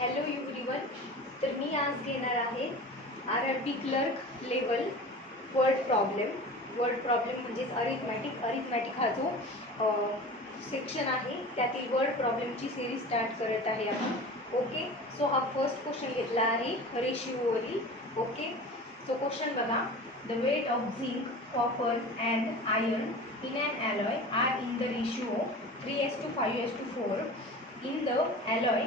Hello everyone. तर मी आज घेणार आहे RRB clerk level word problem म्हणजेच अरिथमॅटिक हा जो सेक्शन आहे त्यातील वर्ड प्रॉब्लेमची सिरीज स्टार्ट करत आहे आपण. ओके, सो हा फर्स्ट क्वेश्चन घेतला आहे रेशिओवरील. ओके, सो क्वेश्चन बघा. The weight of zinc, copper and iron in an alloy are in the ratio 3:5:4. In the alloy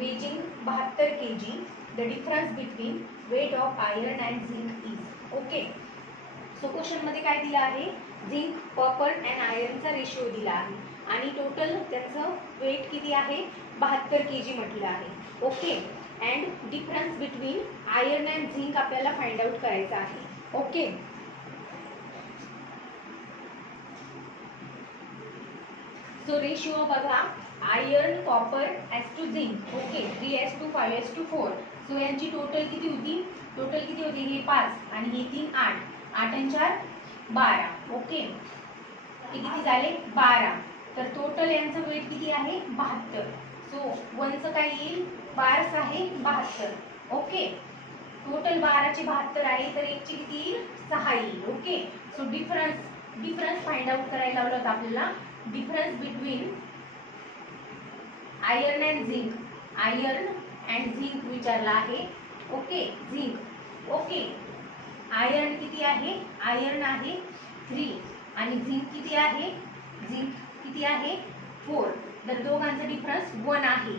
weighing 72 kg, the difference between weight of iron and zinc is. Okay, so question मध्ये काय दिलं आहे? Zinc, copper and आयर्नचा ratio दिला आहे आणि total त्यांचं weight किती आहे? 72 kg म्हटलं आहे. Okay, and difference between iron and zinc आपल्याला फाइंड आउट करायचा आहे. ओके, सो रेशिओ बघा. Iron copper as to zinc. Okay, 3:5:4. So यांची टोटल किती होती? हे 5 आणि हे 3 8. 8 आणि 4 12. ओके, हे किती झाले? 12. तर टोटल यांचं वेट किती आहे? 72. सो 1चं काय येईल? 12 आहे 72. ओके, टोटल 12चे 72 आहे तर 1चे किती येईल? 6 येईल. Okay, so difference find out करायला लावलं होतं आपल्याला. Difference between iron and zinc विचारला आहे. Okay, zinc. ओके, आयर्न किती आहे? आयर्न आहे 3 आणि झिंक किती आहे? 4. तर दोघांचा डिफरन्स 1 आहे.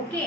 ओके.